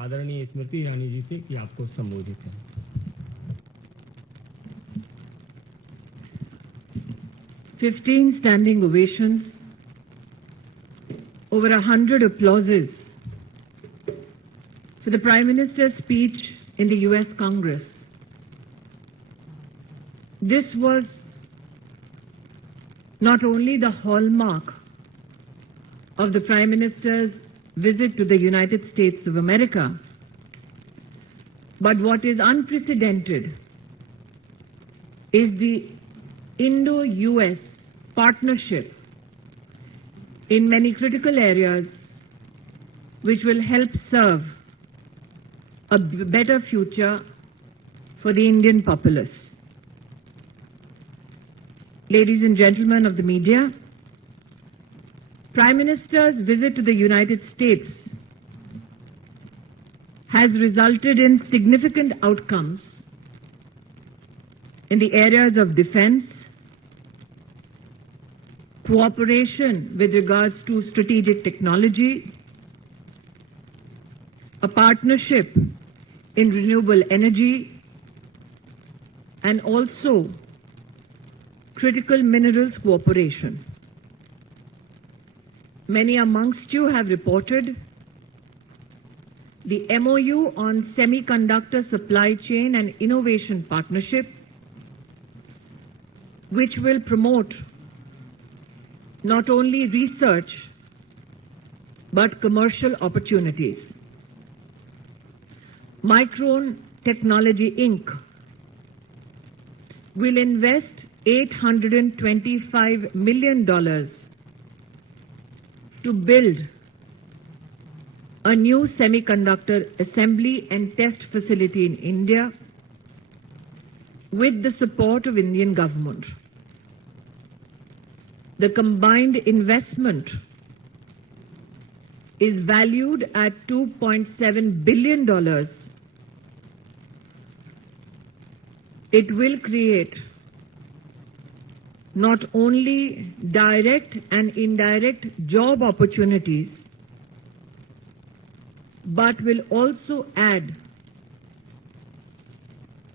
आदरणीय स्मृति ईरानी जी से कि आपको संबोधित है। "15 standing ovations, over 100 applauses for the Prime Minister's speech in the US Congress. This was not only the hallmark of the Prime Minister's visit to the United States of America, but what is unprecedented is the Indo-US partnership in many critical areas which will help serve a better future for the Indian populace. Ladies and gentlemen of the media, Prime Minister's visit to the United States has resulted in significant outcomes in the areas of defense, cooperation with regards to strategic technology, a partnership in renewable energy, and also critical minerals cooperation. Many amongst you have reported the MOU on semiconductor supply chain and innovation partnership, which will promote not only research but commercial opportunities. Micron Technology Inc. will invest $825 million to build a new semiconductor assembly and test facility in India with the support of Indian government. The combined investment is valued at $2.7 billion. It will create not only direct and indirect job opportunities, but will also add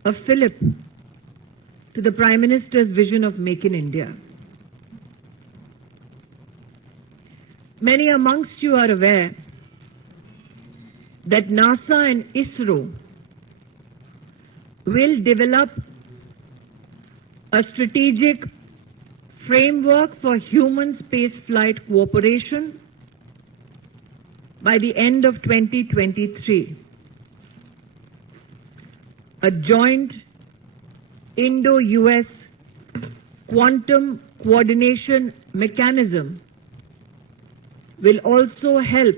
a fillip to the Prime Minister's vision of Make in India. Many amongst you are aware that NASA and ISRO will develop a strategic framework for human spaceflight cooperation by the end of 2023. A joint Indo-US quantum coordination mechanism will also help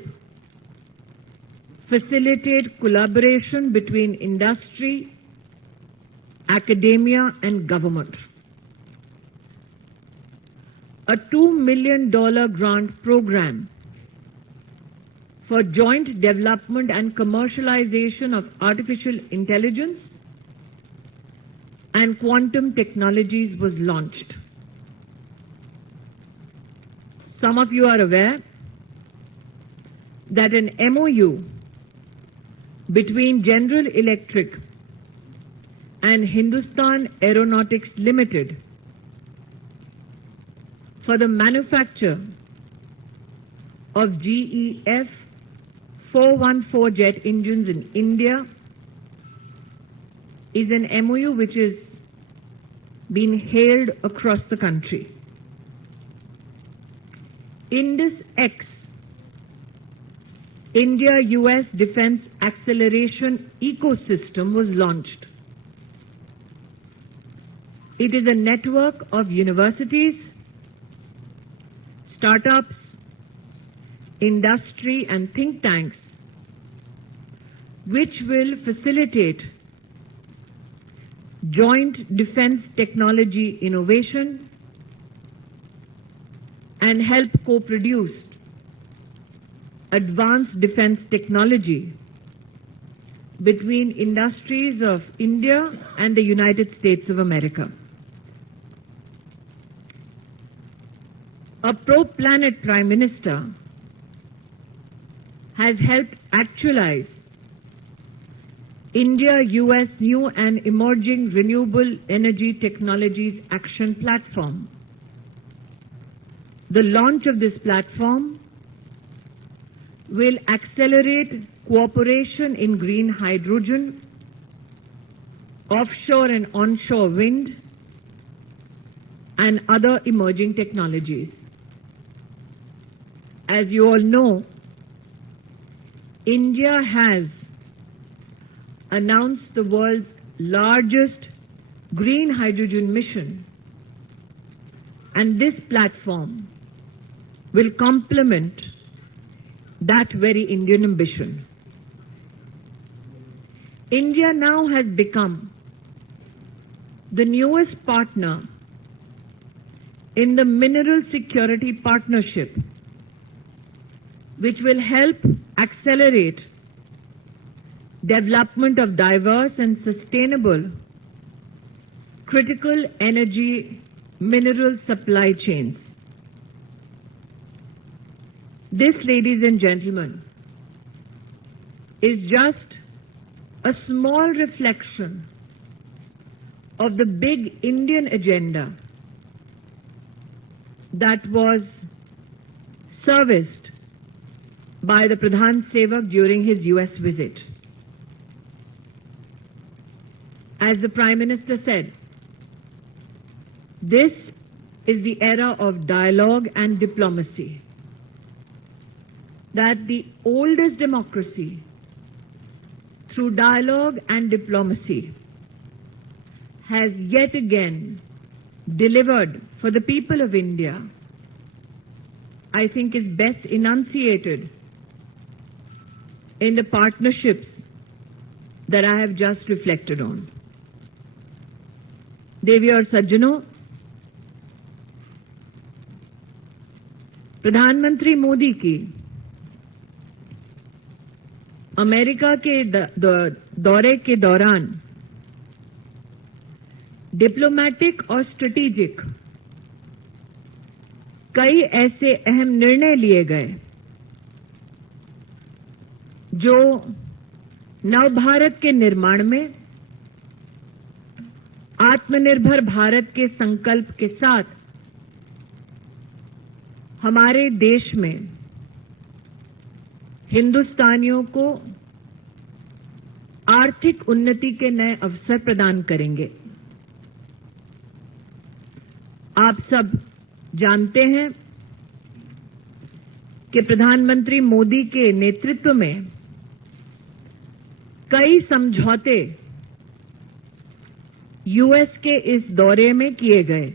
facilitate collaboration between industry, academia, and government. A $2 million grant program for joint development and commercialization of artificial intelligence and quantum technologies was launched. Some of you are aware that an MOU between General Electric and Hindustan Aeronautics Limited for the manufacture of GEF 414 jet engines in India is an MOU which is being hailed across the country. Indus X, India-US Defense Acceleration Ecosystem, was launched. It is a network of universities, startups, industry, and think tanks which will facilitate joint defense technology innovation and help co-produce advanced defense technology between industries of India and the United States of America. A pro-planet Prime Minister has helped actualize India-US New and Emerging Renewable Energy Technologies Action Platform. The launch of this platform will accelerate cooperation in green hydrogen, offshore and onshore wind, and other emerging technologies. As you all know, India has announced the world's largest green hydrogen mission, and this platform will complement that very Indian ambition. India now has become the newest partner in the Mineral Security Partnership, which will help accelerate development of diverse and sustainable critical energy mineral supply chains. This, ladies and gentlemen, is just a small reflection of the big Indian agenda that was serviced by the Pradhan Sevak during his US visit. As the Prime Minister said, this is the era of dialogue and diplomacy, that the oldest democracy, through dialogue and diplomacy, has yet again delivered for the people of India, I think is best enunciated in the partnerships that I have just reflected on. देवी और सज्जनों, प्रधानमंत्री मोदी की America के दौरे के दौरान diplomatic और strategic कई ऐसे अहम निर्णय लिए गए जो नव भारत के निर्माण में आत्मनिर्भर भारत के संकल्प के साथ हमारे देश में हिंदुस्तानियों को आर्थिक उन्नति के नए अवसर प्रदान करेंगे। आप सब जानते हैं कि प्रधानमंत्री मोदी के नेतृत्व में कई समझौते यूएस के इस दौरे में किए गए।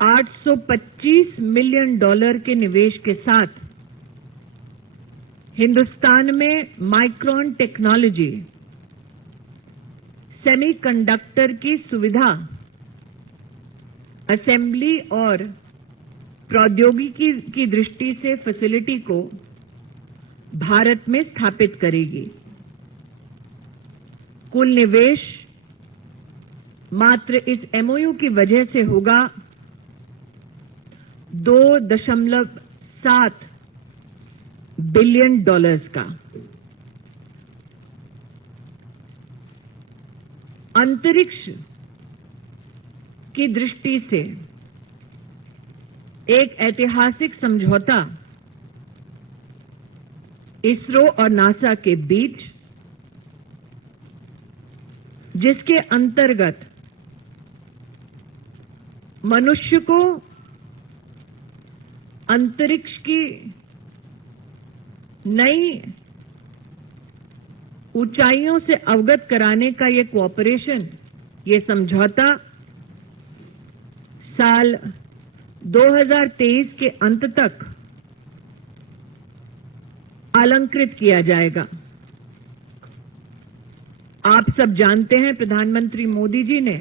$825 मिलियन के निवेश के साथ हिंदुस्तान में माइक्रोन टेक्नोलॉजी, सेमीकंडक्टर की सुविधा, असेंबली और प्रौद्योगिकी की दृष्टि से फैसिलिटी को भारत में स्थापित करेगी। कुल निवेश मात्र इस एमओयू की वजह से होगा $2.7 बिलियन का। अंतरिक्ष की दृष्टि से एक ऐतिहासिक समझौता इसरो और नासा के बीच, जिसके अंतर्गत मनुष्य को अंतरिक्ष की नई ऊंचाइयों से अवगत कराने का ये कोऑपरेशन, ये समझौता साल 2023 के अंत तक अलंकृत किया जाएगा। आप सब जानते हैं प्रधानमंत्री मोदी जी ने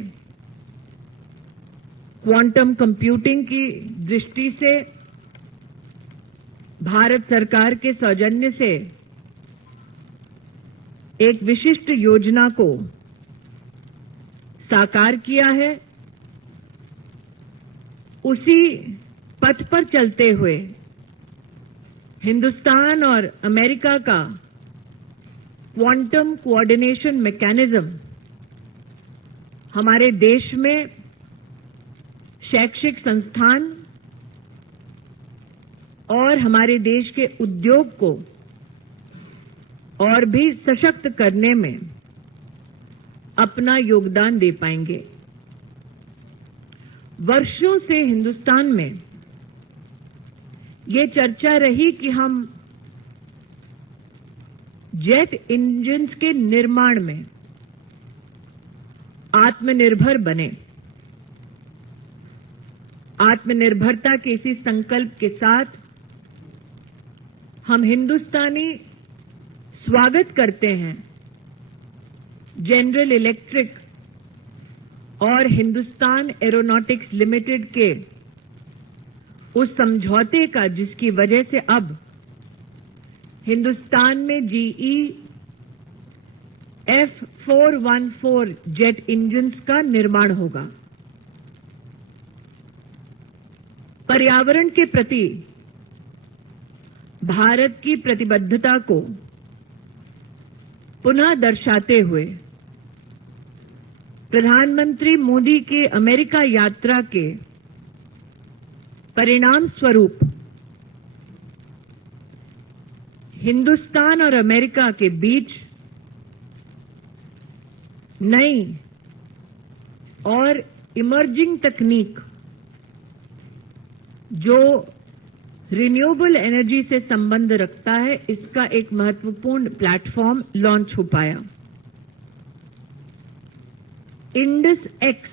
क्वांटम कंप्यूटिंग की दृष्टि से भारत सरकार के सौजन्य से एक विशिष्ट योजना को साकार किया है। उसी पथ पर चलते हुए हिंदुस्तान और अमेरिका का क्वांटम कोऑर्डिनेशन मैकेनिज्म हमारे देश में शैक्षिक संस्थान और हमारे देश के उद्योग को और भी सशक्त करने में अपना योगदान दे पाएंगे। वर्षों से हिंदुस्तान में ये चर्चा रही कि हम जेट इंजन्स के निर्माण में आत्मनिर्भर बने। आत्मनिर्भरता के इसी संकल्प के साथ हम हिंदुस्तानी स्वागत करते हैं जनरल इलेक्ट्रिक और हिंदुस्तान एरोनॉटिक्स लिमिटेड के उस समझौते का, जिसकी वजह से अब हिंदुस्तान में जीई F414 जेट इंजन्स का निर्माण होगा। पर्यावरण के प्रति भारत की प्रतिबद्धता को पुनः दर्शाते हुए प्रधानमंत्री मोदी के अमेरिका यात्रा के परिणाम स्वरूप हिंदुस्तान और अमेरिका के बीच नई और इमर्जिंग तकनीक जो रिन्यूएबल एनर्जी से संबंध रखता है, इसका एक महत्वपूर्ण प्लेटफॉर्म लॉन्च हो पाया। इंडस एक्स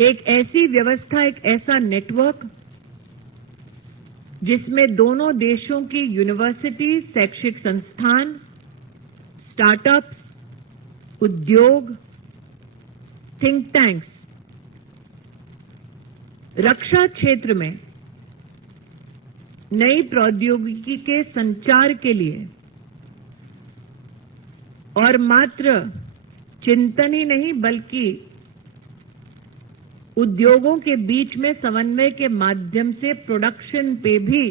एक ऐसी व्यवस्था, एक ऐसा नेटवर्क जिसमें दोनों देशों की यूनिवर्सिटी, शैक्षिक संस्थान, स्टार्टअप्स, उद्योग, थिंक टैंक्स रक्षा क्षेत्र में नई प्रौद्योगिकी के संचार के लिए और मात्र चिंतन ही नहीं बल्कि उद्योगों के बीच में समन्वय के माध्यम से प्रोडक्शन पे भी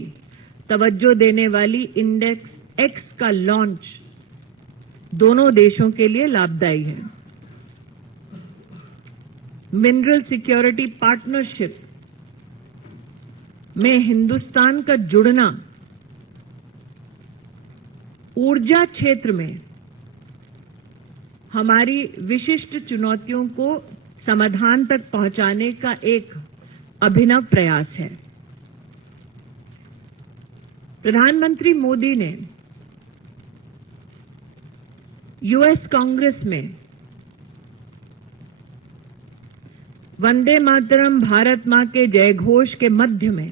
तवज्जो देने वाली इंडेक्स एक्स का लॉन्च दोनों देशों के लिए लाभदायी है। मिनरल सिक्योरिटी पार्टनरशिप में हिंदुस्तान का जुड़ना ऊर्जा क्षेत्र में हमारी विशिष्ट चुनौतियों को समाधान तक पहुंचाने का एक अभिनव प्रयास है। प्रधानमंत्री मोदी ने यूएस कांग्रेस में वंदे मातरम भारत मां के जयघोष के मध्य में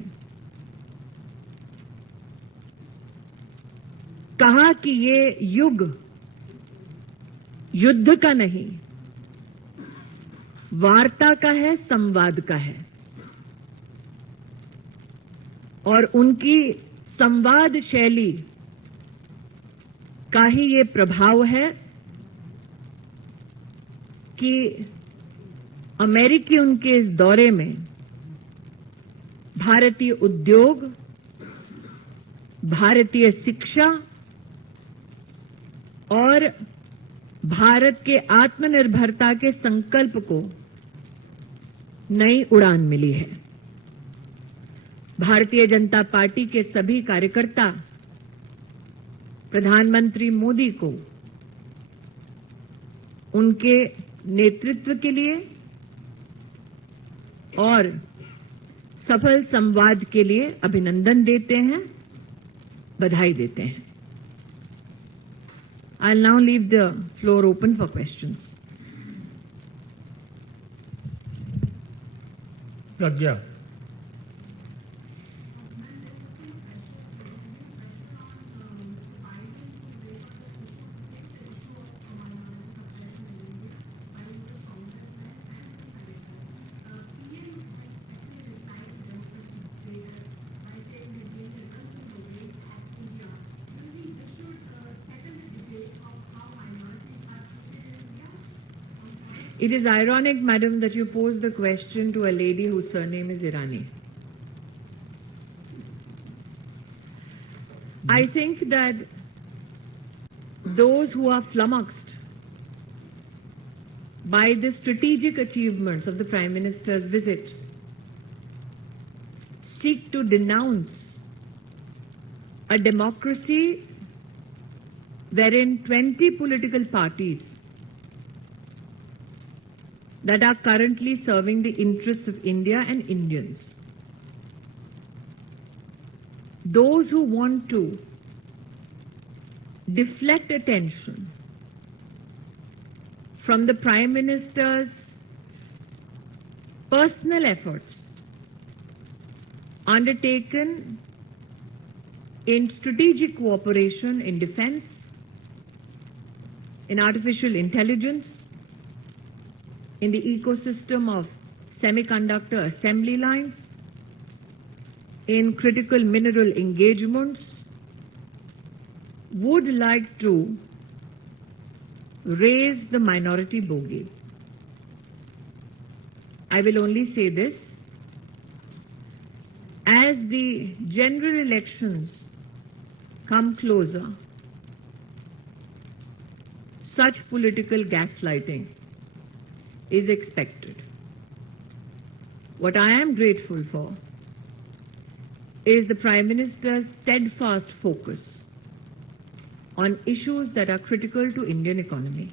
कहा कि ये युग युद्ध का नहीं, वार्ता का है, संवाद का है। और उनकी संवाद शैली का ही ये प्रभाव है कि अमेरिकी उनके इस दौरे में भारतीय उद्योग, भारतीय शिक्षा और भारत के आत्मनिर्भरता के संकल्प को नई उड़ान मिली है। भारतीय जनता पार्टी के सभी कार्यकर्ता प्रधानमंत्री मोदी को उनके नेतृत्व के लिए और सफल संवाद के लिए अभिनंदन देते हैं, बधाई देते हैं। I'll now leave the floor open for questions. Pragya. It is ironic, madam, that you pose the question to a lady whose surname is Irani. I think that those who are flummoxed by the strategic achievements of the Prime Minister's visit seek to denounce a democracy wherein 20 political parties that are currently serving the interests of India and Indians. Those who want to deflect attention from the Prime Minister's personal efforts undertaken in strategic cooperation in defense, in artificial intelligence, in the ecosystem of semiconductor assembly lines, in critical mineral engagements, would like to raise the minority bogey. I will only say this: as the general elections come closer, such political gaslighting is expected. What I am grateful for is the Prime Minister's steadfast focus on issues that are critical to Indian economy.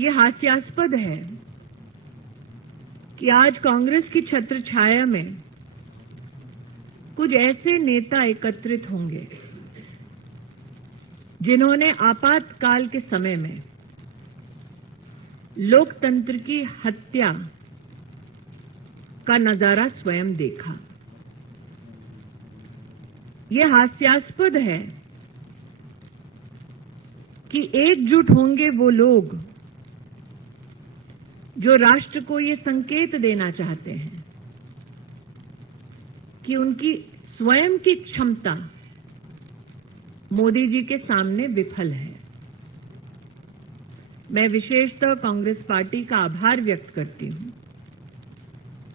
ये हास्यास्पद है कि आज कांग्रेस की छत्र छाया में कुछ ऐसे नेता एकत्रित होंगे जिन्होंने आपातकाल के समय में लोकतंत्र की हत्या का नजारा स्वयं देखा। ये हास्यास्पद है कि एकजुट होंगे वो लोग जो राष्ट्र को ये संकेत देना चाहते हैं कि उनकी स्वयं की क्षमता मोदी जी के सामने विफल है। मैं विशेषतः कांग्रेस पार्टी का आभार व्यक्त करती हूं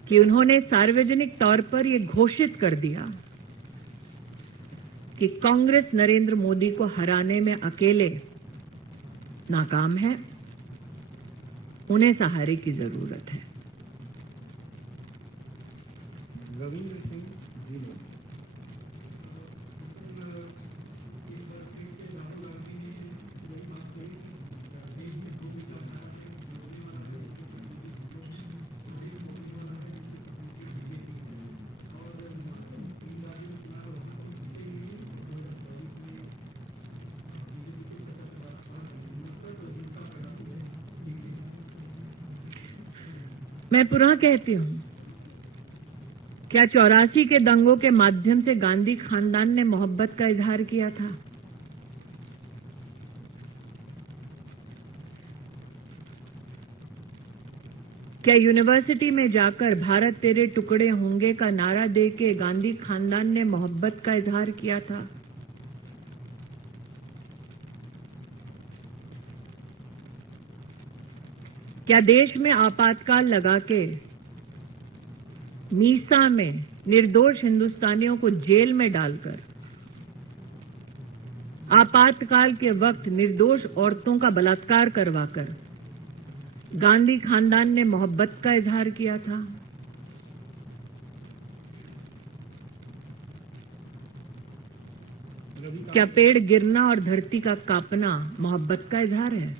कि उन्होंने सार्वजनिक तौर पर ये घोषित कर दिया कि कांग्रेस नरेंद्र मोदी को हराने में अकेले नाकाम है, उन्हें सहारे की जरूरत है। मैं पुनः कहती हूं, क्या 84 के दंगों के माध्यम से गांधी खानदान ने मोहब्बत का इजहार किया था? क्या यूनिवर्सिटी में जाकर भारत तेरे टुकड़े होंगे का नारा देके गांधी खानदान ने मोहब्बत का इजहार किया था? क्या देश में आपातकाल लगा के मीसा में निर्दोष हिंदुस्तानियों को जेल में डालकर आपातकाल के वक्त निर्दोष औरतों का बलात्कार करवाकर गांधी खानदान ने मोहब्बत का इजहार किया था? क्या पेड़ गिरना और धरती का कांपना मोहब्बत का इजहार है?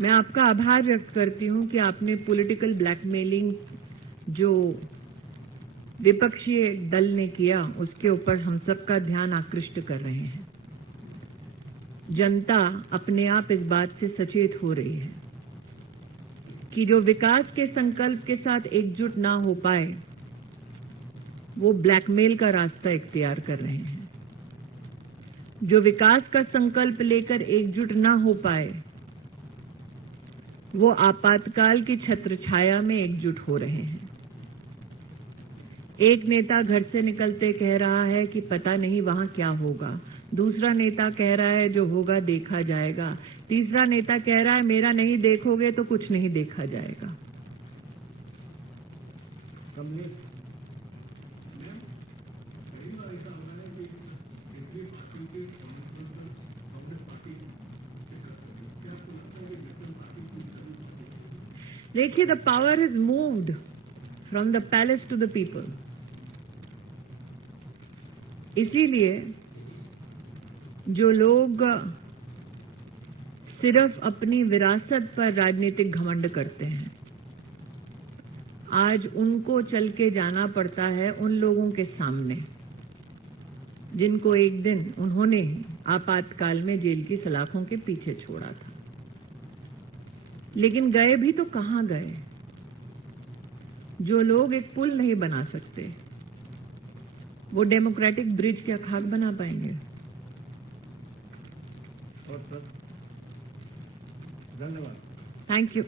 मैं आपका आभार व्यक्त करती हूं कि आपने पॉलिटिकल ब्लैकमेलिंग जो विपक्षी दल ने किया उसके ऊपर हम सबका ध्यान आकृष्ट कर रहे हैं। जनता अपने आप इस बात से सचेत हो रही है कि जो विकास के संकल्प के साथ एकजुट ना हो पाए वो ब्लैकमेल का रास्ता इख्तियार कर रहे हैं। जो विकास का संकल्प लेकर एकजुट ना हो पाए वो आपातकाल की छत्रछाया में एकजुट हो रहे हैं। एक नेता घर से निकलते कह रहा है कि पता नहीं वहां क्या होगा, दूसरा नेता कह रहा है जो होगा देखा जाएगा, तीसरा नेता कह रहा है मेरा नहीं देखोगे तो कुछ नहीं देखा जाएगा। देखिए, the power is moved from the palace to the people. इसीलिए जो लोग सिर्फ अपनी विरासत पर राजनीतिक घमंड करते हैं, आज उनको चल के जाना पड़ता है उन लोगों के सामने जिनको एक दिन उन्होंने आपातकाल में जेल की सलाखों के पीछे छोड़ा था। लेकिन गए भी तो कहां गए? जो लोग एक पुल नहीं बना सकते वो डेमोक्रेटिक ब्रिज क्या खाक बना पाएंगे? धन्यवाद। Thank you.